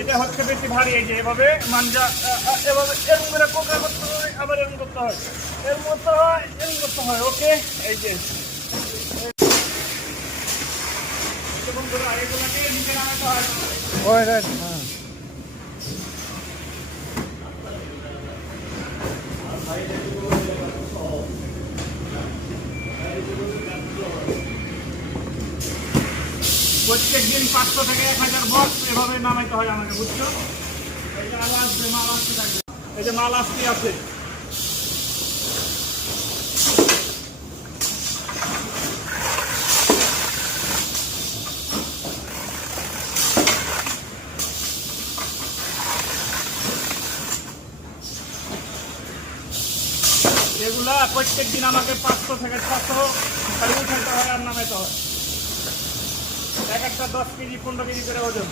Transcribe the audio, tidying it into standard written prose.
এটা হচ্ছে বেশি ভারী। এই যে এভাবে মাঞ্জা এভাবে এরকম করে কোকা করতে হয়, আবার এরকম করতে হয়, এরকম করতে হয়, এরকম করতে হয়। ওকে, এই যে বন্ধুরা এগুলোকে নিচে নামাতে হয়। প্রত্যেক দিন 500 থেকে 1000 বক্স এভাবে নামাইতে হয় আমাকে, বুঝছো? এই যে আরো আসবে, মাল আসতে থাকবে। এই যে মাল আসতে আছে। এগুলা প্রত্যেক দিন আমাকে 500 থেকে 600 খালি উঠাইতে হয় আর নামাইতে হয়। এক একটা 10 কেজি 15 কেজি করে ওজন।